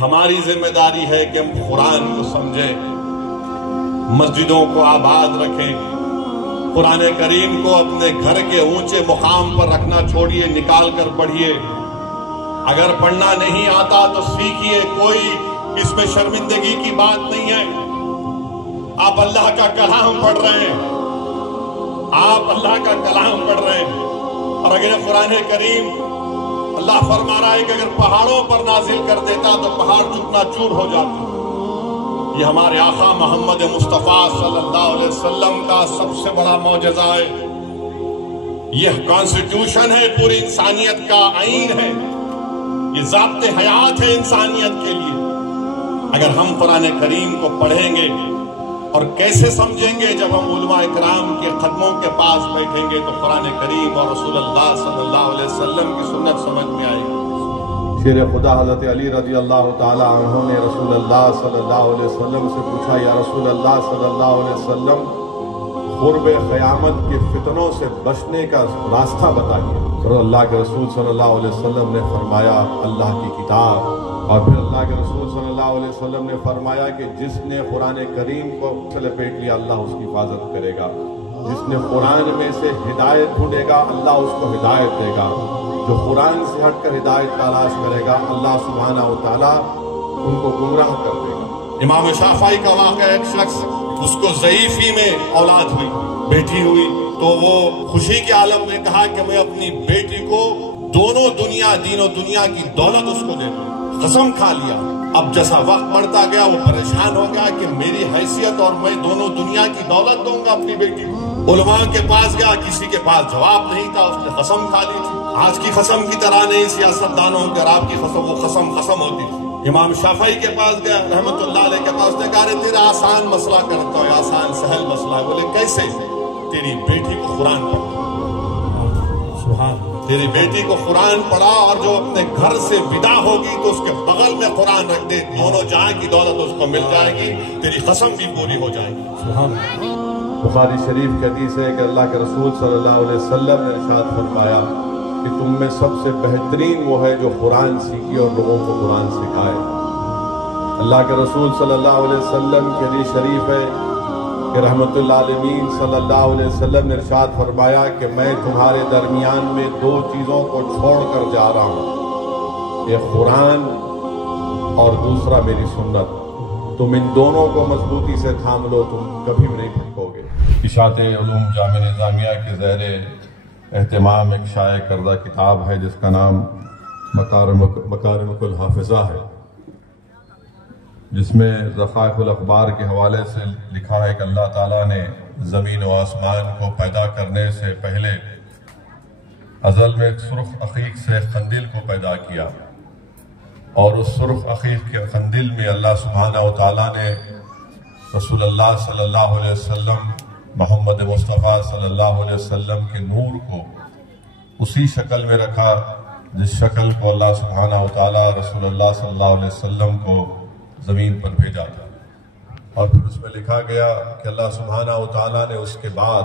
ہماری ذمہ داری ہے کہ ہم قرآن کو سمجھیں، مسجدوں کو آباد رکھیں، قرآن کریم کو اپنے گھر کے اونچے مقام پر رکھنا چھوڑیے، نکال کر پڑھیے۔ اگر پڑھنا نہیں آتا تو سیکھیے، کوئی اس میں شرمندگی کی بات نہیں ہے۔ آپ اللہ کا کلام پڑھ رہے ہیں، آپ اللہ کا کلام پڑھ رہے ہیں، اور اگر قرآن کریم اللہ فرما رہا ہے کہ اگر پہاڑوں پر نازل کر دیتا تو پہاڑ چکنا چور ہو جاتے۔ یہ ہمارے آقا محمد مصطفیٰ صلی اللہ علیہ وسلم کا سب سے بڑا معجزہ ہے۔ یہ کانسٹیٹیوشن ہے، پوری انسانیت کا آئین ہے، یہ ضابط حیات ہے انسانیت کے لیے۔ اگر ہم قرآن کریم کو پڑھیں گے اور کیسے سمجھیں گے؟ جب ہم علماء اکرام کے قدموں کے پاس بیٹھیں گے تو قرآن کریم اور رسول اللہ صلی اللہ علیہ وسلم کی سنت سمجھ میں آئے گی۔ شیر خدا حضرت علی رضی اللہ تعالی عنہ نے رسول اللہ صلی اللہ علیہ وسلم سے پوچھا، یا رسول اللہ صلی اللہ علیہ وسلم، قرب قیامت کے فتنوں سے بچنے کا راستہ بتائیے۔ اور اللہ کے رسول صلی اللہ علیہ وسلم نے فرمایا اللہ کی کتاب، اور پھر اللہ کے رسول صلی اللہ علیہ وسلم نے فرمایا کہ جس نے قرآن کریم کو لپیٹ لیا اللہ اس کی حفاظت کرے گا، جس نے قرآن میں سے ہدایت ڈھونڈے گا اللہ اس کو ہدایت دے گا، جو قرآن سے ہٹ کر ہدایت تلاش کرے گا اللہ سبحانہ و تعالیٰ ان کو گمراہ کر دے گا۔ امام شافعی کا واقعہ، ایک شخص اس کو ضعیفی میں اولاد ہوئی، بیٹی ہوئی، تو وہ خوشی کے عالم میں کہا کہ میں اپنی بیٹی کو دونوں دنیا، دین و دنیا کی دولت اس کو دے دوں۔ قسم کھا لیا۔ اب جیسا وقت بڑھتا گیا وہ پریشان ہو گیا کہ میری حیثیت اور میں دونوں دنیا کی دولت دوں گا اپنی بیٹی کو۔ علماء کے پاس گیا، کسی کے پاس جواب نہیں تھا، اس نے قسم کھا لی تھی۔ آج کی قسم کی طرح نہیں، سیاستدانوں کے اور آپ کی قسم، وہ قسم ہوتی تھی۔ امام شافعی کے پاس گیا رحمت اللہ علیہ کے پاس، نے کہا تیرا آسان مسئلہ کرتا ہوں، آسان سہل مسئلہ ہے۔ بولے کیسے؟ تیری بیٹی کو قرآن پڑھا، سبحان، تیری بیٹی کو قرآن پڑھا، اور جو اپنے گھر سے ودا ہوگی تو اس کے بغل میں قرآن رکھ دے، دونوں جہاں کی دولت اس کو مل جائے گی، تیری قسم بھی پوری ہو جائے گی۔ سبحان۔ بخاری شریف کی حدیث ہے کہ اللہ کے رسول صلی اللہ علیہ وسلم نے ارشاد فرمایا کہ تم میں سب سے بہترین وہ ہے جو قرآن سیکھے اور لوگوں کو قرآن سکھائے۔ اللہ کے رسول صلی اللہ علیہ وسلم کی حدیث شریف ہے کہ رحمت اللہ عالمین صلی اللہ علیہ وسلم نے ارشاد فرمایا کہ میں تمہارے درمیان میں دو چیزوں کو چھوڑ کر جا رہا ہوں، ایک قرآن اور دوسرا میری سنت، تم ان دونوں کو مضبوطی سے تھام لو، تم کبھی بھی نہیں پھسلو گے۔ اشاعت علوم جامعہ نظامیہ کے زیر اہتمام ایک شائع کردہ کتاب ہے جس کا نام مکارمک الحافظہ ہے، جس میں ذخائف الاخبار کے حوالے سے لکھا ہے کہ اللہ تعالیٰ نے زمین و آسمان کو پیدا کرنے سے پہلے ازل میں ایک سرخ عقیق سے قندیل کو پیدا کیا، اور اس سرخ عقیق کے قندیل میں اللہ سبحانہ و تعالیٰ نے رسول اللہ صلی اللہ علیہ وسلم، محمد مصطفیٰ صلی اللہ علیہ وسلم کے نور کو اسی شکل میں رکھا جس شکل کو اللہ سبحانہ و تعالیٰ رسول اللہ صلی اللہ علیہ وسلم کو زمین پر بھیجا تھا۔ اور پھر اس میں لکھا گیا کہ اللہ سبحانہ و تعالیٰ نے اس کے بعد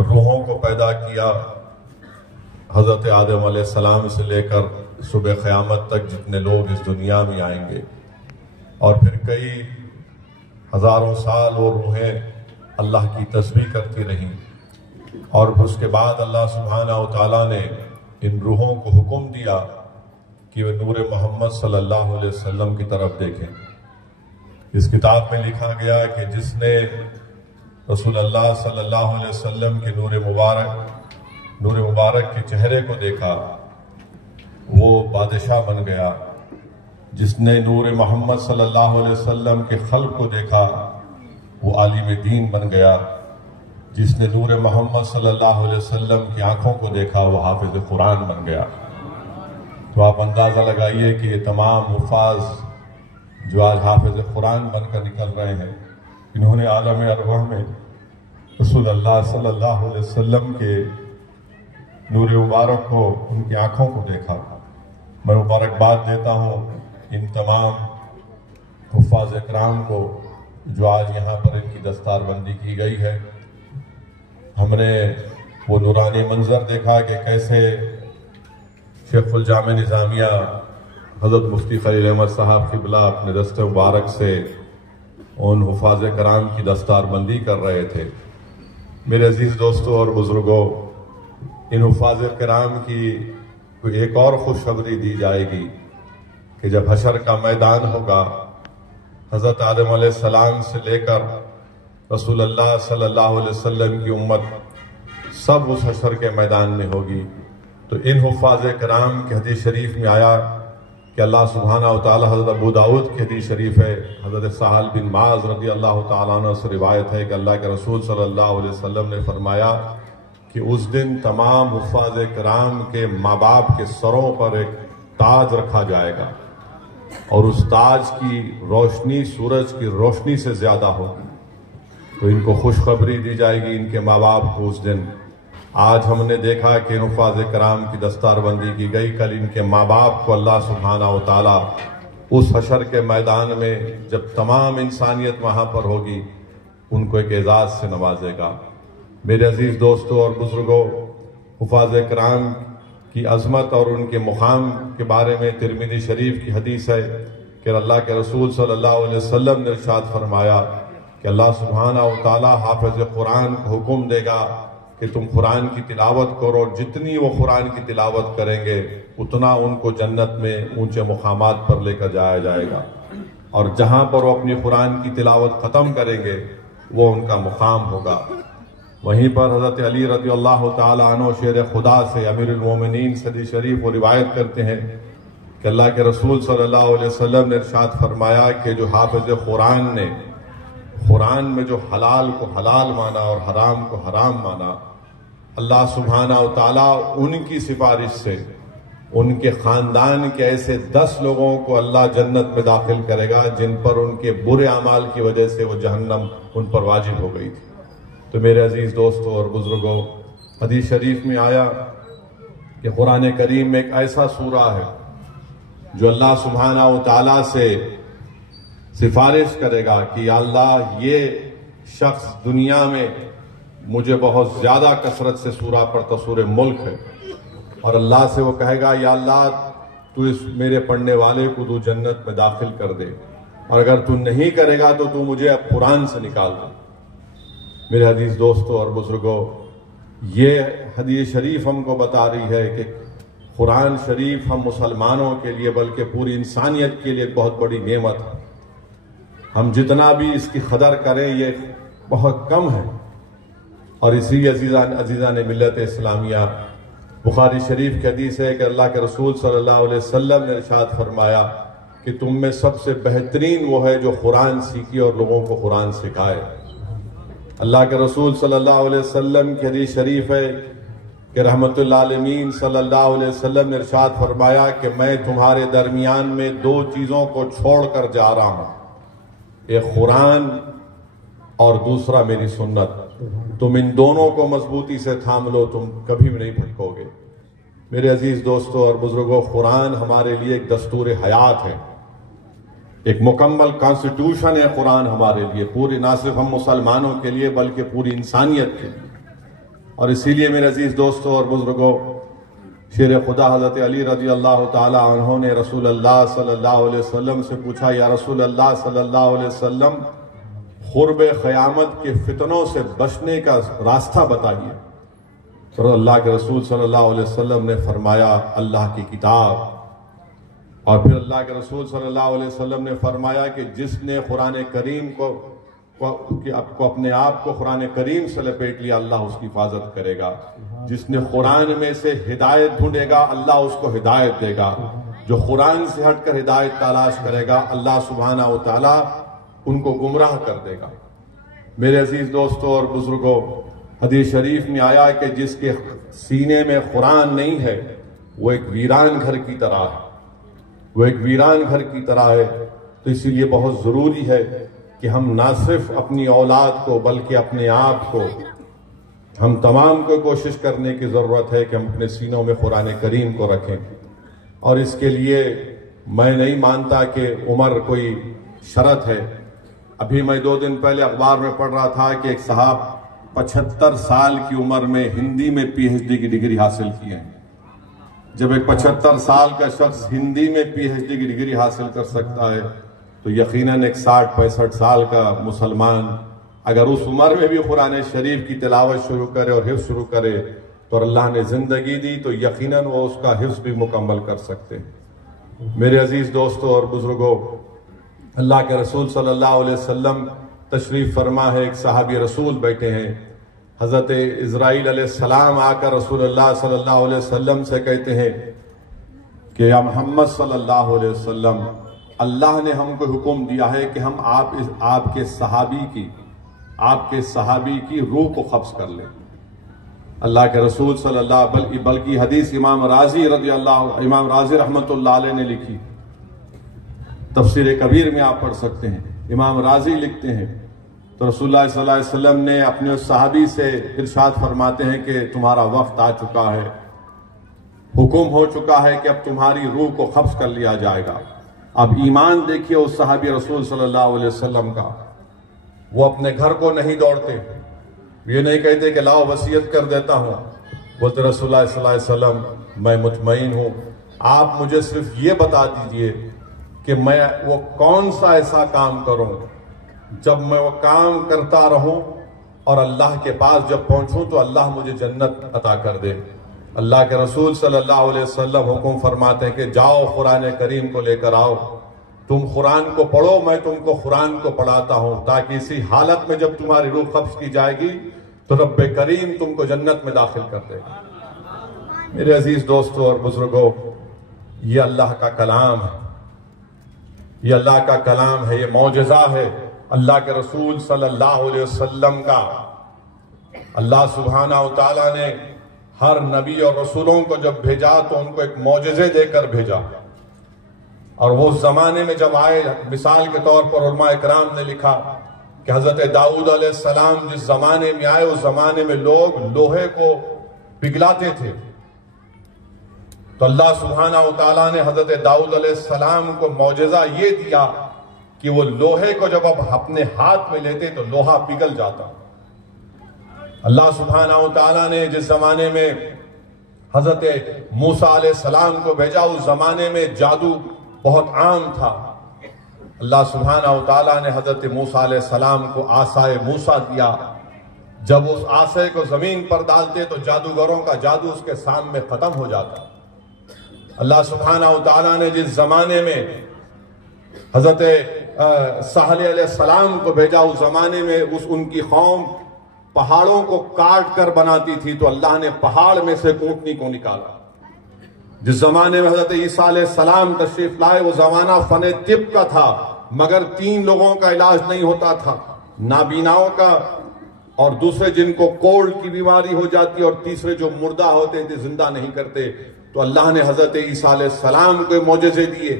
روحوں کو پیدا کیا، حضرت آدم علیہ السلام سے لے کر صبح قیامت تک جتنے لوگ اس دنیا میں آئیں گے، اور پھر کئی ہزاروں سال وہ روحیں اللہ کی تسبیح کرتی رہیں، اور اس کے بعد اللہ سبحانہ و تعالیٰ نے ان روحوں کو حکم دیا کہ وہ نور محمد صلی اللہ علیہ وسلم کی طرف دیکھیں۔ اس کتاب میں لکھا گیا کہ جس نے رسول اللہ صلی اللہ علیہ وسلم کے نور مبارک کے چہرے کو دیکھا وہ بادشاہ بن گیا، جس نے نور محمد صلی اللہ علیہ وسلم کے خلق کو دیکھا وہ عالم دین بن گیا، جس نے نور محمد صلی اللہ علیہ وسلم کی آنکھوں کو دیکھا وہ حافظ قرآن بن گیا۔ تو آپ اندازہ لگائیے کہ یہ تمام حفاظ جو آج حافظ قرآن بن کر نکل رہے ہیں، انہوں نے عالم ارواح میں رسول اللہ صلی اللہ علیہ وسلم کے نور مبارک کو، ان کی آنکھوں کو دیکھا۔ میں مبارکباد دیتا ہوں ان تمام حفاظ اکرام کو جو آج یہاں پر ان کی دستار بندی کی گئی ہے۔ ہم نے وہ نورانی منظر دیکھا کہ کیسے شیخ الجامع نظامیہ حضرت مفتی خلیل احمد صاحب قبلہ اپنے دست مبارک سے ان حفاظ کرام کی دستار بندی کر رہے تھے۔ میرے عزیز دوستوں اور بزرگوں، ان حفاظ کرام کی ایک اور خوشخبری دی جائے گی کہ جب حشر کا میدان ہوگا، حضرت آدم علیہ السلام سے لے کر رسول اللہ صلی اللہ علیہ وسلم کی امت سب اس حشر کے میدان میں ہوگی، تو ان حفاظ کرام کی حدیث شریف میں آیا کہ اللہ سبحانہ و تعالی، حضرت ابو داؤد کی حدیث شریف ہے، حضرت سہل بن معاذ رضی اللہ تعالیٰ عنہ سے روایت ہے کہ اللہ کے رسول صلی اللہ علیہ وسلم نے فرمایا کہ اس دن تمام حفاظ کرام کے ماں باپ کے سروں پر ایک تاج رکھا جائے گا، اور اس تاج کی روشنی سورج کی روشنی سے زیادہ ہوگی۔ تو ان کو خوشخبری دی جائے گی ان کے ماں باپ کو اس دن۔ آج ہم نے دیکھا کہ ان حفاظ کرام کی دستار بندی کی گئی، کل ان کے ماں باپ کو اللہ سبحانہ و تعالیٰ اس حشر کے میدان میں جب تمام انسانیت وہاں پر ہوگی ان کو ایک اعزاز سے نوازے گا۔ میرے عزیز دوستوں اور بزرگوں، حفاظ کرام کی عظمت اور ان کے مقام کے بارے میں ترمذی شریف کی حدیث ہے کہ اللہ کے رسول صلی اللہ علیہ وسلم نے ارشاد فرمایا کہ اللہ سبحانہ و تعالیٰ حافظ قرآن کو حکم دے گا کہ تم قرآن کی تلاوت کرو، اور جتنی وہ قرآن کی تلاوت کریں گے اتنا ان کو جنت میں اونچے مقامات پر لے کر جایا جائے گا، اور جہاں پر وہ اپنی قرآن کی تلاوت ختم کریں گے وہ ان کا مقام ہوگا۔ وہیں پر حضرت علی رضی اللہ تعالیٰ عنہ شیر خدا سے، امیر المومنین صدی شریف وہ روایت کرتے ہیں کہ اللہ کے رسول صلی اللہ علیہ وسلم نے ارشاد فرمایا کہ جو حافظ قرآن نے قرآن میں جو حلال کو حلال مانا اور حرام کو حرام مانا، اللہ سبحانہ و تعالیٰ ان کی سفارش سے ان کے خاندان کے ایسے 10 لوگوں کو اللہ جنت میں داخل کرے گا جن پر ان کے برے اعمال کی وجہ سے وہ جہنم ان پر واجب ہو گئی تھی۔ تو میرے عزیز دوستوں اور بزرگوں، حدیث شریف میں آیا کہ قرآن کریم میں ایک ایسا سورہ ہے جو اللہ سبحانہ و تعالیٰ سے سفارش کرے گا کہ یا اللہ یہ شخص دنیا میں مجھے بہت زیادہ کثرت سے سورہ پڑھتا، سورہ ملک ہے، اور اللہ سے وہ کہے گا یا اللہ تو اس میرے پڑھنے والے کو تو جنت میں داخل کر دے، اور اگر تو نہیں کرے گا تو مجھے اب قرآن سے نکال دے۔ میرے حدیث دوستوں اور بزرگوں، یہ حدیث شریف ہم کو بتا رہی ہے کہ قرآن شریف ہم مسلمانوں کے لیے بلکہ پوری انسانیت کے لیے بہت بڑی نعمت ہے۔ ہم جتنا بھی اس کی قدر کریں یہ بہت کم ہے، اور اسی عزیزان ملت اسلامیہ، بخاری شریف کی حدیث ہے کہ اللہ کے رسول صلی اللہ علیہ وسلم نے ارشاد فرمایا کہ تم میں سب سے بہترین وہ ہے جو قرآن سیکھے اور لوگوں کو قرآن سکھائے۔ اللہ کے رسول صلی اللہ علیہ وسلم کی حدیث شریف ہے کہ رحمت للعالمین صلی اللہ علیہ وسلم نے ارشاد فرمایا کہ میں تمہارے درمیان میں 2 چیزوں کو چھوڑ کر جا رہا ہوں، ایک قرآن اور دوسرا میری سنت، تم ان دونوں کو مضبوطی سے تھام لو، تم کبھی بھی نہیں بھٹکو گے۔ میرے عزیز دوستوں اور بزرگوں، قرآن ہمارے لیے ایک دستور حیات ہے، ایک مکمل کانسٹیٹیوشن ہے قرآن ہمارے لیے، پوری نہ صرف ہم مسلمانوں کے لیے بلکہ پوری انسانیت کے لیے۔ اور اسی لیے میرے عزیز دوستوں اور بزرگوں، شیر خدا حضرت علی رضی اللہ تعالی عنہ نے رسول اللہ صلی اللہ علیہ وسلم سے پوچھا، یا رسول اللہ صلی اللہ علیہ وسلم قرب قیامت کے فتنوں سے بچنے کا راستہ بتائیے۔ تو اللہ کے رسول صلی اللہ علیہ وسلم نے فرمایا اللہ کی کتاب، اور پھر اللہ کے رسول صلی اللہ علیہ وسلم نے فرمایا کہ جس نے قرآن کریم کو اپنے آپ کو قرآن کریم سے لپیٹ لیا اللہ اس کی حفاظت کرے گا، جس نے قرآن میں سے ہدایت ڈھونڈے گا اللہ اس کو ہدایت دے گا، جو قرآن سے ہٹ کر ہدایت تلاش کرے گا اللہ سبحانہ و تعالیٰ ان کو گمراہ کر دے گا۔ میرے عزیز دوستوں اور بزرگوں، حدیث شریف میں آیا کہ جس کے سینے میں قرآن نہیں ہے وہ ایک ویران گھر کی طرح ہے، وہ ایک ویران گھر کی طرح ہے۔ تو اسی لیے بہت ضروری ہے کہ ہم نہ صرف اپنی اولاد کو بلکہ اپنے آپ کو، ہم تمام کو کوشش کرنے کی ضرورت ہے کہ ہم اپنے سینوں میں قرآن کریم کو رکھیں۔ اور اس کے لیے میں نہیں مانتا کہ عمر کوئی شرط ہے۔ ابھی میں 2 دن پہلے اخبار میں پڑھ رہا تھا کہ ایک صاحب 75 سال کی عمر میں ہندی میں PhD کی ڈگری حاصل کی ہے، جب ایک 75 سال کا شخص ہندی میں پی ایچ ڈی کی ڈگری حاصل کر سکتا ہے تو یقیناً ایک 60-65 سال کا مسلمان اگر اس عمر میں بھی قرآن شریف کی تلاوت شروع کرے اور حفظ شروع کرے تو اللہ نے زندگی دی تو یقیناً وہ اس کا حفظ بھی مکمل کر سکتے ہیں۔ میرے عزیز دوستوں اور بزرگوں، اللہ کے رسول صلی اللہ علیہ وسلم تشریف فرما ہے، ایک صحابی رسول بیٹھے ہیں، حضرت اسرائیل علیہ السلام آ کر رسول اللہ صلی اللہ علیہ وسلم سے کہتے ہیں کہ یا محمد صلی اللہ علیہ وسلم، اللہ نے ہم کو حکم دیا ہے کہ ہم آپ کے صحابی کی روح کو قبض کر لیں۔ اللہ کے رسول صلی اللہ بلکہ حدیث امام راضی رحمت اللہ علیہ نے لکھی، تفسیر کبیر میں آپ پڑھ سکتے ہیں، امام راضی لکھتے ہیں تو رسول اللہ صلی اللہ علیہ وسلم نے اپنے اس صحابی سے ارشاد فرماتے ہیں کہ تمہارا وقت آ چکا ہے، حکم ہو چکا ہے کہ اب تمہاری روح کو قبض کر لیا جائے گا۔ اب ایمان دیکھیے اس صحابی رسول صلی اللہ علیہ وسلم کا، وہ اپنے گھر کو نہیں دوڑتے، یہ نہیں کہتے کہ لاؤ وصیت کر دیتا ہوں، بولتے رسول اللہ صلی اللہ علیہ وسلم میں مطمئن ہوں، آپ مجھے صرف یہ بتا دیجئے کہ میں وہ کون سا ایسا کام کروں جب میں وہ کام کرتا رہوں اور اللہ کے پاس جب پہنچوں تو اللہ مجھے جنت عطا کر دے۔ اللہ کے رسول صلی اللہ علیہ وسلم حکم فرماتے ہیں کہ جاؤ قرآن کریم کو لے کر آؤ، تم قرآن کو پڑھو، میں تم کو قرآن کو پڑھاتا ہوں، تاکہ اسی حالت میں جب تمہاری روح قبض کی جائے گی تو رب کریم تم کو جنت میں داخل کر دے گا۔ میرے عزیز دوستوں اور بزرگوں، یہ اللہ کا کلام ہے، یہ اللہ کا کلام ہے، یہ معجزہ ہے اللہ کے رسول صلی اللہ علیہ وسلم کا۔ اللہ سبحانہ وتعالی نے ہر نبی اور رسولوں کو جب بھیجا تو ان کو ایک معجزے دے کر بھیجا، اور وہ زمانے میں جب آئے، مثال کے طور پر علماء اکرام نے لکھا کہ حضرت داؤد علیہ السلام جس زمانے میں آئے اس زمانے میں لوگ لوہے کو پگھلاتے تھے، تو اللہ سبحانہ وتعالی نے حضرت داؤد علیہ السلام کو معجزہ یہ دیا کہ وہ لوہے کو جب اب اپنے ہاتھ میں لیتے تو لوہا پگھل جاتا۔ اللہ سبحانہ وتعالی نے جس زمانے میں حضرت موسیٰ علیہ السلام کو بھیجا اس زمانے میں جادو بہت عام تھا۔ اللہ سبحانہ وتعالی نے حضرت موسیٰ علیہ السلام کو عصائے موسیٰ دیا، جب اس عصا کو زمین پر ڈالتے تو جادوگروں کا جادو اس کے سامنے ختم ہو جاتا۔ اللہ سبحانہ وتعالی نے جس زمانے میں حضرت صالح علیہ السلام کو بھیجا اس زمانے میں ان کی قوم پہاڑوں کو کاٹ کر بناتی تھی، تو اللہ نے پہاڑ میں سے اونٹنی کو نکالا۔ جس زمانے میں حضرت عیسیٰ علیہ السلام تشریف لائے وہ زمانہ فن طب کا تھا، مگر 3 لوگوں کا علاج نہیں ہوتا تھا، نابیناؤں کا، اور دوسرے جن کو کولڈ کی بیماری ہو جاتی اور تیسرے جو مردہ ہوتے تھے، زندہ نہیں کرتے۔ تو اللہ نے حضرت عیسیٰ علیہ السلام کو معجزے دیے،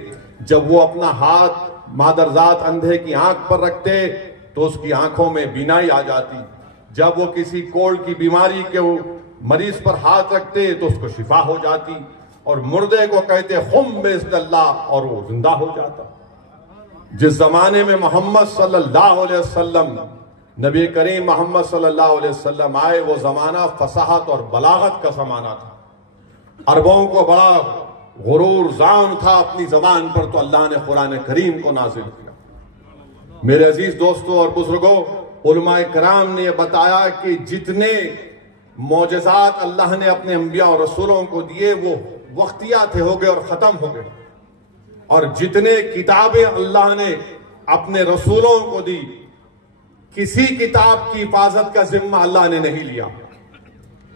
جب وہ اپنا ہاتھ مادرزاد اندھے کی آنکھ پر رکھتے تو اس کی آنکھوں میں بینائی آ جاتی، جب وہ کسی کولڈ کی بیماری کے مریض پر ہاتھ رکھتے تو اس کو شفا ہو جاتی، اور مردے کو کہتے قم بإذن اللہ اور وہ زندہ ہو جاتا۔ جس زمانے میں محمد صلی اللہ علیہ وسلم، نبی کریم محمد صلی اللہ علیہ وسلم آئے، وہ زمانہ فصاحت اور بلاغت کا زمانہ تھا، عربوں کو بڑا غرور زان تھا اپنی زبان پر، تو اللہ نے قرآن کریم کو نازل کیا۔ میرے عزیز دوستوں اور بزرگوں، علماء کرام نے یہ بتایا کہ جتنے معجزات اللہ نے اپنے انبیاء اور رسولوں کو دیے وہ وقتیہ تھے، ہو گئے اور ختم ہو گئے، اور جتنے کتابیں اللہ نے اپنے رسولوں کو دی، کسی کتاب کی حفاظت کا ذمہ اللہ نے نہیں لیا۔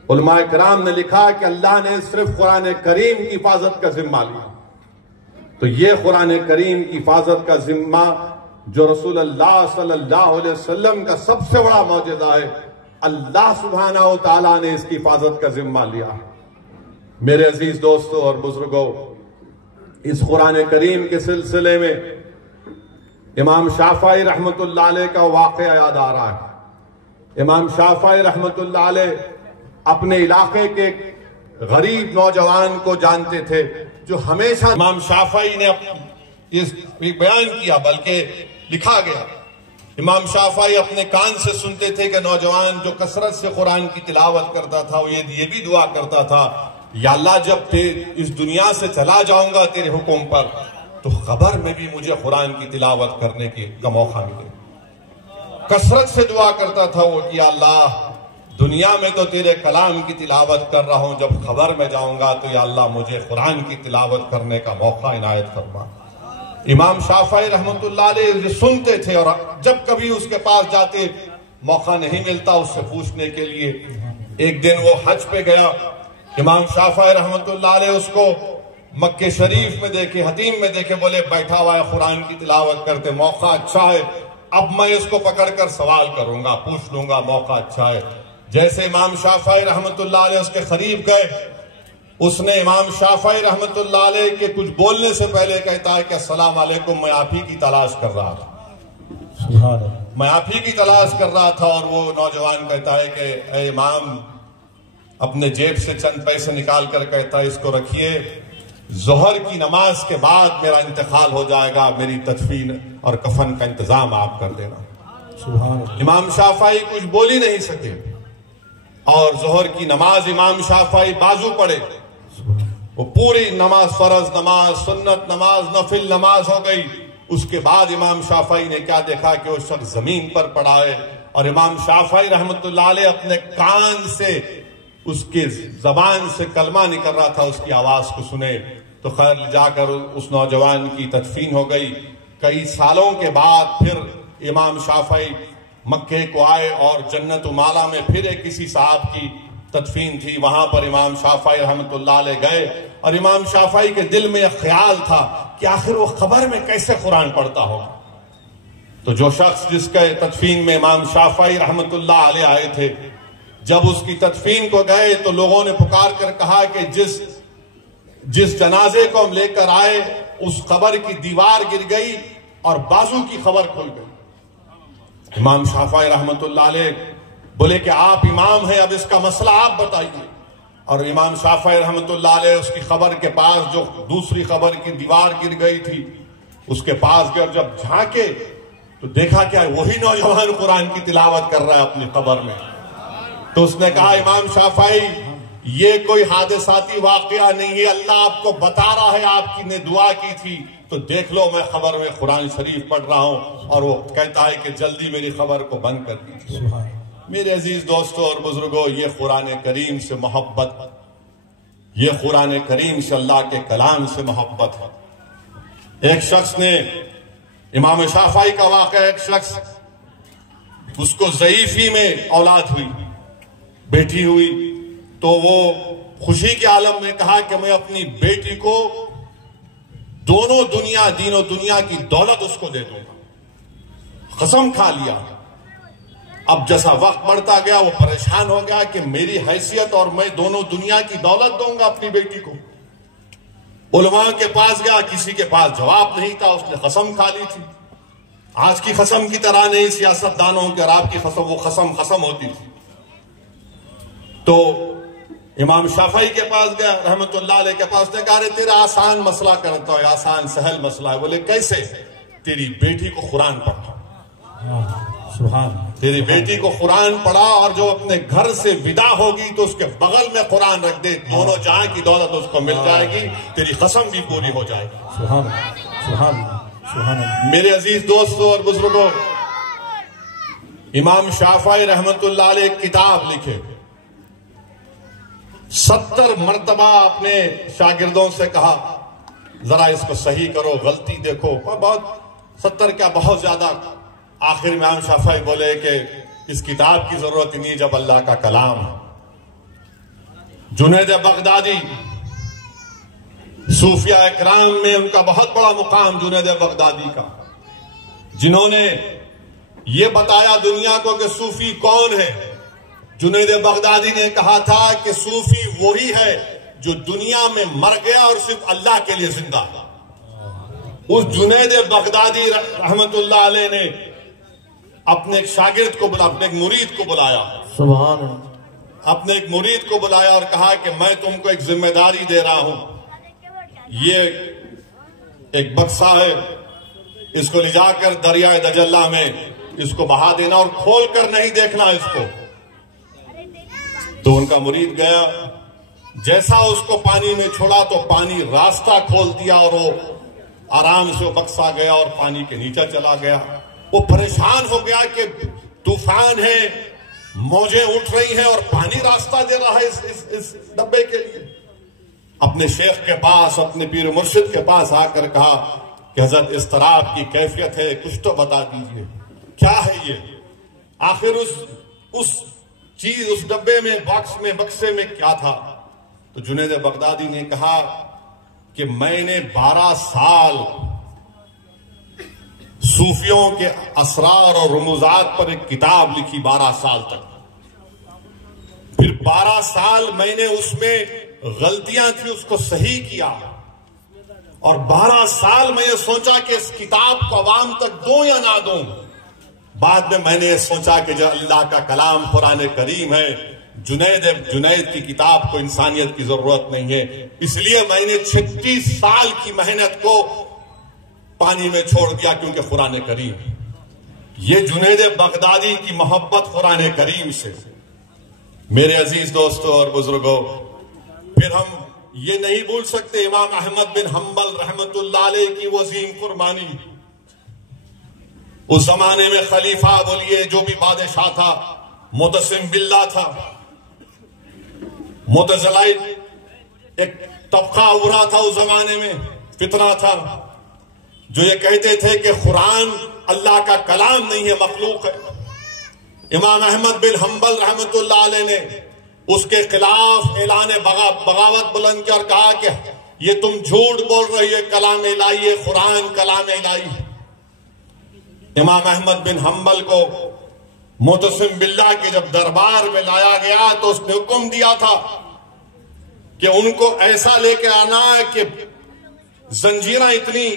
علماء کرام نے لکھا کہ اللہ نے صرف قرآن کریم کی حفاظت کا ذمہ لیا، تو یہ قرآن کریم کی حفاظت کا ذمہ جو رسول اللہ صلی اللہ علیہ وسلم کا سب سے بڑا معجزہ ہے، اللہ سبحانہ و تعالیٰ نے اس کی حفاظت کا ذمہ لیا۔ میرے عزیز دوستوں اور بزرگوں، اس قرآن کریم کے سلسلے میں امام شافعی رحمت اللہ علیہ کا واقعہ یاد آ رہا ہے۔ امام شافعی رحمت اللہ علیہ اپنے علاقے کے غریب نوجوان کو جانتے تھے جو ہمیشہ، امام شافعی نے اس بیان کیا بلکہ لکھا گیا، امام شافعی اپنے کان سے سنتے تھے کہ نوجوان جو کثرت سے قرآن کی تلاوت کرتا تھا وہ یہ بھی دعا کرتا تھا یا اللہ جب اس دنیا سے چلا جاؤں گا تیرے حکم پر تو قبر میں بھی مجھے قرآن کی تلاوت کرنے کا موقع ملے. کثرت سے دعا کرتا تھا وہ کہ یا اللہ دنیا میں تو تیرے کلام کی تلاوت کر رہا ہوں، جب قبر میں جاؤں گا تو یا اللہ مجھے قرآن کی تلاوت کرنے کا موقع عنایت فرما. امام شافعی رحمۃ اللہ علیہ سنتے تھے، اور جب کبھی اس کے پاس جاتے موقع نہیں ملتا اس سے پوچھنے کے لیے. ایک دن وہ حج پہ گیا، امام شافعی رحمۃ اللہ علیہ اس کو مکہ شریف میں دیکھے، حتیم میں دیکھے، بولے بیٹھا ہوا ہے قرآن کی تلاوت کرتے، موقع اچھا ہے، اب میں اس کو پکڑ کر سوال کروں گا، پوچھ لوں گا، موقع اچھا ہے. جیسے امام شافعی رحمۃ اللہ علیہ اس کے قریب گئے، اس نے امام شافعی رحمۃ اللہ علیہ کے کچھ بولنے سے پہلے کہتا ہے کہ السلام علیکم، میں آپ ہی کی تلاش کر رہا تھا، میں آپ ہی کی تلاش کر رہا تھا. اور وہ نوجوان کہتا ہے کہ اے امام، اپنے جیب سے چند پیسے نکال کر کہتا ہے اس کو رکھیے، ظہر کی نماز کے بعد میرا انتقال ہو جائے گا، میری تدفین اور کفن کا انتظام آپ کر دینا. امام شافعی کچھ بول ہی نہیں سکے، اور ظہر کی نماز امام شافعی بازو پڑے، وہ پوری نماز، فرض نماز، سنت نماز، نفل نماز ہو گئی. اس کے بعد امام شافعی نے کیا دیکھا کہ وہ شخص زمین پر پڑا ہے، اور امام شافعی رحمۃ اللہ علیہ اپنے کان سے اس کے زبان سے کلمہ نکل رہا تھا، اس کی آواز کو سنے. تو خیر جا کر اس نوجوان کی تدفین ہو گئی. کئی سالوں کے بعد پھر امام شافعی مکے کو آئے، اور جنت مالا میں پھر ایک کسی صاحب کی تدفین تھی، وہاں پر امام شافعی رحمۃ اللہ علیہ گئے. اور امام شافعی کے دل میں ایک خیال تھا کہ آخر وہ قبر میں کیسے قرآن پڑھتا ہوگا. تو جو شخص جس کے تدفین میں امام شافعی رحمۃ اللہ علیہ آئے تھے، جب اس کی تدفین کو گئے تو لوگوں نے پکار کر کہا کہ جس جنازے کو ہم لے کر آئے اس قبر کی دیوار گر گئی اور بازو کی خبر کھل گئی. امام شافعی رحمۃ اللہ علیہ بولے کہ آپ امام ہیں، اب اس کا مسئلہ آپ بتائیے. اور امام شافعی رحمۃ اللہ علیہ اس کی خبر کے پاس جو دوسری خبر کی دیوار گر گئی تھی اس کے پاس گئے، اور جب جھانکے تو دیکھا کہ وہی نوجوان قرآن کی تلاوت کر رہا ہے اپنی قبر میں. تو اس نے کہا امام شافعی یہ کوئی حادثاتی واقعہ نہیں ہے، اللہ آپ کو بتا رہا ہے، آپ کی نے دعا کی تھی تو دیکھ لو میں خبر میں قرآن شریف پڑھ رہا ہوں. اور وہ کہتا ہے کہ جلدی میری خبر کو بند کر دیجیے. میرے عزیز دوستوں اور بزرگوں، یہ قرآن کریم سے محبت، یہ قرآن کریم سے، اللہ کے کلام سے محبت ہے. ایک شخص نے، امام شافعی کا واقعہ، ایک شخص اس کو ضعیفی میں اولاد ہوئی، بیٹی ہوئی، تو وہ خوشی کے عالم میں کہا کہ میں اپنی بیٹی کو دونوں دنیا، دین و دنیا کی دولت اس کو دے دوں گا. قسم کھا لیا. اب جیسا وقت بڑھتا گیا وہ پریشان ہو گیا کہ میری حیثیت اور میں دونوں دنیا کی دولت دوں گا اپنی بیٹی کو. علماء کے پاس گیا، کسی کے پاس جواب نہیں تھا، اس نے قسم کھا لی تھی. آج کی قسم کی طرح نہیں، سیاست دانوں کے اور آپ کی قسم، وہ قسم ہوتی تھی. تو امام شافعی کے پاس گیا رحمت اللہ علیہ کے پاس، نے کہا تیرا آسان مسئلہ کرتا ہے، آسان سہل مسئلہ ہے. بولے کیسے؟ تیری بیٹی کو قرآن پڑھا، تیری بیٹی کو قرآن پڑھا، اور جو اپنے گھر سے ودا ہوگی تو اس کے بغل میں قرآن رکھ دے، دونوں جہاں کی دولت اس کو مل جائے گی، تیری قسم بھی پوری ہو جائے گی. میرے عزیز دوستوں اور بزرگوں، امام شافعی رحمت اللہ علیہ ایک کتاب لکھے، 70 مرتبہ اپنے شاگردوں سے کہا ذرا اس کو صحیح کرو، غلطی دیکھو. بہت 70 کیا، بہت زیادہ. آخر میں امام شافعی بولے کہ اس کتاب کی ضرورت نہیں جب اللہ کا کلام ہے. جنید بغدادی، صوفیہ اکرام میں ان کا بہت بڑا مقام جنید بغدادی کا، جنہوں نے یہ بتایا دنیا کو کہ صوفی کون ہے. جنید بغدادی نے کہا تھا کہ صوفی وہی ہے جو دنیا میں مر گیا اور صرف اللہ کے لیے زندہ. اس جنید بغدادی رحمت اللہ علیہ نے اپنے ایک شاگرد کو بلایا، اپنے ایک مرید کو بلایا، سبحان اللہ، اپنے ایک مرید کو بلایا اور کہا کہ میں تم کو ایک ذمہ داری دے رہا ہوں. یہ ایک بکسا ہے، اس کو لے جا کر دریائے دجلہ میں اس کو بہا دینا اور کھول کر نہیں دیکھنا اس کو. تو ان کا مرید گیا، جیسا اس کو پانی میں چھوڑا تو پانی راستہ کھول دیا اور وہ آرام سے بکسا گیا اور پانی کے نیچے چلا گیا۔ وہ پریشان ہو گیا کہ طوفان ہے، موجیں اٹھ رہی ہیں اور پانی راستہ دے رہا ہے اس ڈبے کے لیے۔ اپنے شیخ کے پاس، اپنے پیر مرشد کے پاس آ کر کہا کہ حضرت اس طرح کی کیفیت ہے، کچھ تو بتا دیجئے کیا ہے یہ؟ آخر اس چیز، اس ڈبے میں، بکسے میں کیا تھا؟ تو جنید بغدادی نے کہا کہ میں نے 12 سال صوفیوں کے اسرار اور رموزات پر ایک کتاب لکھی، 12 سال تک۔ پھر 12 سال میں نے اس میں غلطیاں تھی، اس کو صحیح کیا، اور 12 سال میں یہ سوچا کہ اس کتاب کو عوام تک دوں یا نہ دوں۔ بعد میں نے یہ سوچا کہ جو اللہ کا کلام قرآن کریم ہے، جنید کی کتاب کو انسانیت کی ضرورت نہیں ہے، اس لیے میں نے 36 سال کی محنت کو پانی میں چھوڑ دیا، کیونکہ قرآن کریم۔ یہ جنید بغدادی کی محبت قرآن کریم سے۔ میرے عزیز دوستوں اور بزرگوں، پھر ہم یہ نہیں بھول سکتے امام احمد بن حنبل رحمت اللہ علیہ کی وہ عظیم قربانی۔ اس زمانے میں خلیفہ بولیے جو بھی بادشاہ تھا، متسم باللہ تھا، معتزلہ ایک طبقہ ابھرا تھا اس زمانے میں، فتنہ تھا، جو یہ کہتے تھے کہ قرآن اللہ کا کلام نہیں ہے، مخلوق ہے۔ امام احمد بن حنبل رحمت اللہ علیہ نے اس کے خلاف اعلان بغاوت بلند کیا اور کہا کہ یہ تم جھوٹ بول رہی ہے، کلام الہی ہے، قرآن کلام الہی ہے۔ امام احمد بن حنبل کو معتصم باللہ کے جب دربار میں لایا گیا تو اس نے حکم دیا تھا کہ ان کو ایسا لے کے آنا ہے کہ زنجیریں اتنی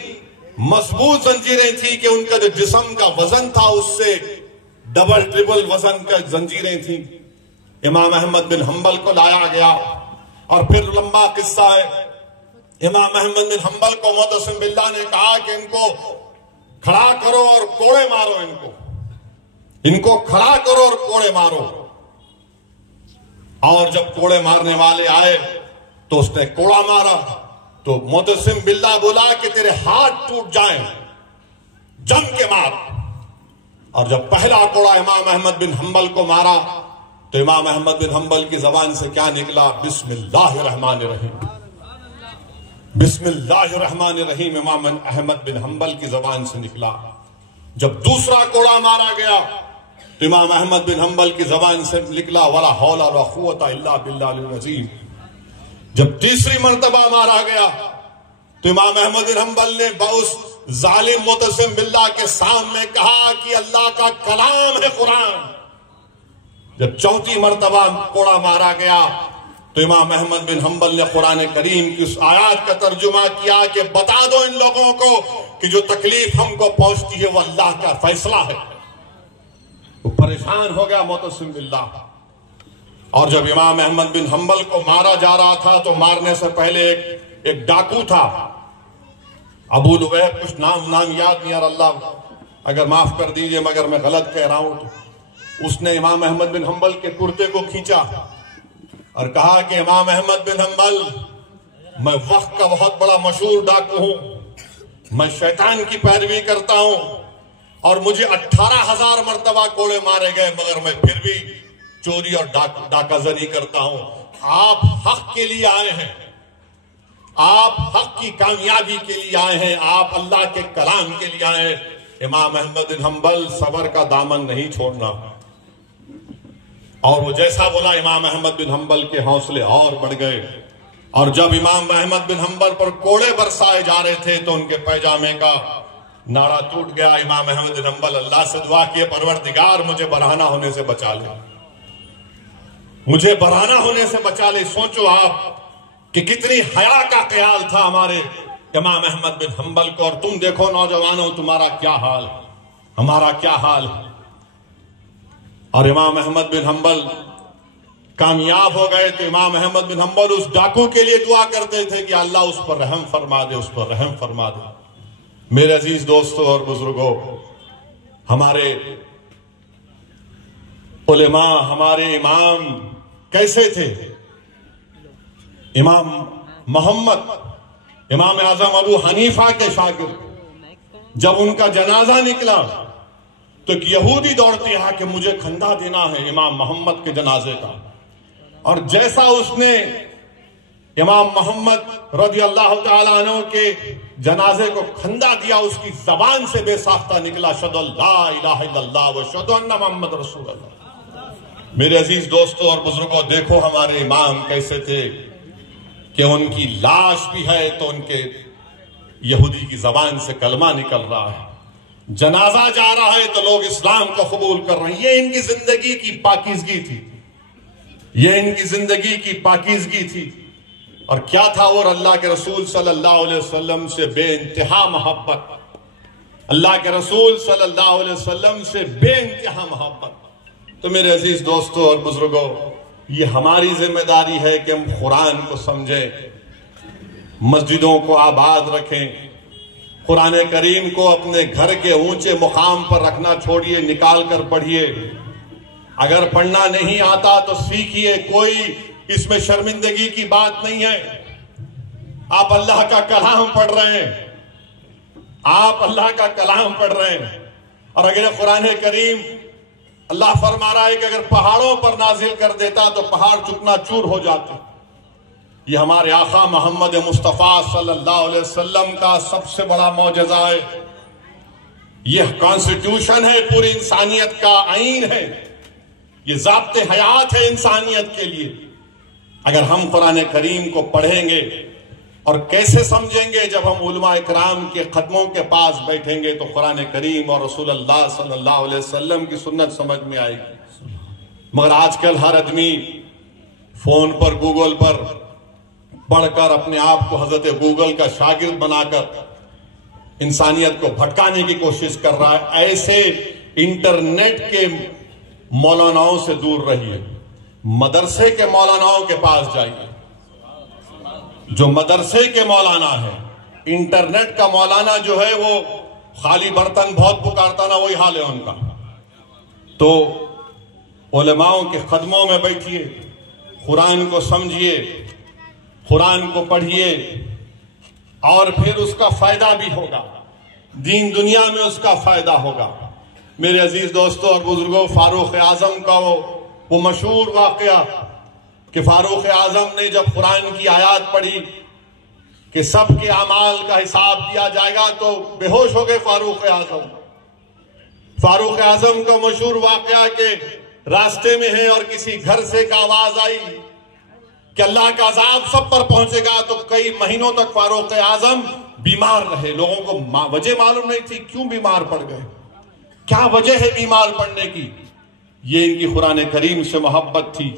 مضبوط زنجیریں تھیں کہ ان کا جو جسم کا وزن تھا اس سے ڈبل ٹربل وزن کا زنجیریں تھیں۔ امام احمد بن حنبل کو لایا گیا، اور پھر لمبا قصہ ہے۔ امام احمد بن حنبل کو معتصم باللہ نے کہا کہ ان کو کھڑا کرو اور کوڑے مارو، ان کو کھڑا کرو اور کوڑے مارو۔ اور جب کوڑے مارنے والے آئے تو اس نے کوڑا مارا تو معتصم باللہ بولا کہ تیرے ہاتھ ٹوٹ جائیں، جم کے مار۔ اور جب پہلا کوڑا امام احمد بن حنبل کو مارا تو امام احمد بن حنبل کی زبان سے کیا نکلا؟ بسم اللہ الرحمن الرحیم، بسم اللہ الرحمن الرحیم امام احمد بن حنبل کی زبان سے نکلا۔ جب دوسرا کوڑا مارا گیا تو امام احمد بن حنبل کی زبان سے نکلا ولا حول ولا قوت الا باللہ العظیم۔ جب تیسری مرتبہ مارا گیا تو امام احمد بن حنبل نے اس ظالم معتصم باللہ کے سامنے کہا کہ اللہ کا کلام ہے قرآن۔ جب چوتھی مرتبہ کوڑا مارا گیا تو امام احمد بن حنبل نے قرآن کریم کی اس آیات کا ترجمہ کیا کہ بتا دو ان لوگوں کو کہ جو تکلیف ہم کو پہنچتی ہے وہ اللہ کا فیصلہ ہے۔ وہ پریشان ہو گیا معتصم باللہ۔ اور جب امام احمد بن حنبل کو مارا جا رہا تھا تو مارنے سے پہلے ایک ڈاکو تھا، ابو لبیب، کچھ نام یاد نہیں، اور اللہ اگر معاف کر دیجئے مگر میں غلط کہہ رہا ہوں، تو اس نے امام احمد بن حنبل کے کرتے کو کھینچا اور کہا کہ امام احمد بن حنبل، میں وقت کا بہت بڑا مشہور ڈاکو ہوں، میں شیطان کی پیروی کرتا ہوں، اور مجھے 18,000 مرتبہ کوڑے مارے گئے مگر میں پھر بھی چوری اور ڈاکہ زنی کرتا ہوں۔ آپ حق کے لیے آئے ہیں، آپ حق کی کامیابی کے لیے آئے ہیں، آپ اللہ کے کلام کے لیے آئے ہیں۔ امام احمد بن حنبل صبر کا دامن نہیں چھوڑنا، اور وہ جیسا بولا امام احمد بن حنبل کے حوصلے اور بڑھ گئے۔ اور جب امام احمد بن حنبل پر کوڑے برسائے جا رہے تھے تو ان کے پیجامے کا نعرہ ٹوٹ گیا۔ امام احمد بن حنبل اللہ سے دعا کیے، پروردگار مجھے برہنہ ہونے سے بچا لے، مجھے برہنہ ہونے سے بچا لے۔ سوچو آپ کہ کتنی حیا کا خیال تھا ہمارے امام احمد بن حنبل کو، اور تم دیکھو نوجوانوں تمہارا کیا حال، ہمارا کیا حال۔ اور امام احمد بن حنبل کامیاب ہو گئے تو امام احمد بن حنبل اس ڈاکو کے لیے دعا کرتے تھے کہ اللہ اس پر رحم فرما دے، اس پر رحم فرما دے۔ میرے عزیز دوستوں اور بزرگوں، ہمارے علماء، ہمارے امام کیسے تھے؟ امام محمد امام اعظم ابو حنیفہ کے شاگرد جب ان کا جنازہ نکلا تو ایک یہودی دوڑتے آ کہ مجھے کھندا دینا ہے امام محمد کے جنازے کا، اور جیسا اس نے امام محمد رضی اللہ تعالیٰ عنہ کے جنازے کو کھندا دیا، اس کی زبان سے بے ساختہ نکلا اشہدو لا الہ الا اللہ واشہدو ان محمد رسول اللہ۔ میرے عزیز دوستوں اور بزرگوں، دیکھو ہمارے امام کیسے تھے کہ ان کی لاش بھی ہے تو ان کے یہودی کی زبان سے کلمہ نکل رہا ہے، جنازہ جا رہا ہے تو لوگ اسلام کو قبول کر رہے ہیں۔ یہ ان کی زندگی کی پاکیزگی تھی، یہ ان کی زندگی کی پاکیزگی تھی۔ اور کیا تھا؟ وہ اللہ کے رسول صلی اللہ علیہ وسلم سے بے انتہا محبت، اللہ کے رسول صلی اللہ علیہ وسلم سے بے انتہا محبت۔ تو میرے عزیز دوستوں اور بزرگوں، یہ ہماری ذمہ داری ہے کہ ہم قرآن کو سمجھیں، مسجدوں کو آباد رکھیں، قرآن کریم کو اپنے گھر کے اونچے مقام پر رکھنا چھوڑیے، نکال کر پڑھیے۔ اگر پڑھنا نہیں آتا تو سیکھیے، کوئی اس میں شرمندگی کی بات نہیں ہے۔ آپ اللہ کا کلام پڑھ رہے ہیں، آپ اللہ کا کلام پڑھ رہے ہیں، اور اگر قرآن کریم اللہ فرما رہا ہے کہ اگر پہاڑوں پر نازل کر دیتا تو پہاڑ چکنا چور ہو جاتے۔ یہ ہمارے آقا محمد مصطفیٰ صلی اللہ علیہ وسلم کا سب سے بڑا معجزہ ہے، یہ کانسٹیٹیوشن ہے، پوری انسانیت کا آئین ہے، یہ ضابط حیات ہے انسانیت کے لیے۔ اگر ہم قرآن کریم کو پڑھیں گے، اور کیسے سمجھیں گے؟ جب ہم علماء اکرام کے قدموں کے پاس بیٹھیں گے تو قرآن کریم اور رسول اللہ صلی اللہ علیہ وسلم کی سنت سمجھ میں آئے گی۔ مگر آج کل ہر آدمی فون پر، گوگل پر پڑھ کر اپنے آپ کو حضرت گوگل کا شاگرد بنا کر انسانیت کو بھٹکانے کی کوشش کر رہا ہے۔ ایسے انٹرنیٹ کے مولاناؤں سے دور رہیے، مدرسے کے مولاناؤں کے پاس جائیے۔ جو مدرسے کے مولانا ہے، انٹرنیٹ کا مولانا جو ہے وہ خالی برتن بہت پکارتا نا، وہی حال ہے ان کا۔ تو علماؤں کے قدموں میں بیٹھیے، قرآن کو سمجھیے، قرآن کو پڑھیے، اور پھر اس کا فائدہ بھی ہوگا، دین دنیا میں اس کا فائدہ ہوگا۔ میرے عزیز دوستوں اور بزرگوں، فاروق اعظم کا وہ مشہور واقعہ کہ فاروق اعظم نے جب قرآن کی آیات پڑھی کہ سب کے اعمال کا حساب دیا جائے گا تو بے ہوش ہو گئے فاروق اعظم۔ فاروق اعظم کا مشہور واقعہ کہ راستے میں ہیں اور کسی گھر سے ایک آواز آئی کہ اللہ کا عذاب سب پر پہنچے گا، تو کئی مہینوں تک فاروق اعظم بیمار رہے۔ لوگوں کو وجہ معلوم نہیں تھی کیوں بیمار پڑ گئے، کیا وجہ ہے بیمار پڑنے کی۔ یہ ان کی قرآن کریم سے محبت تھی،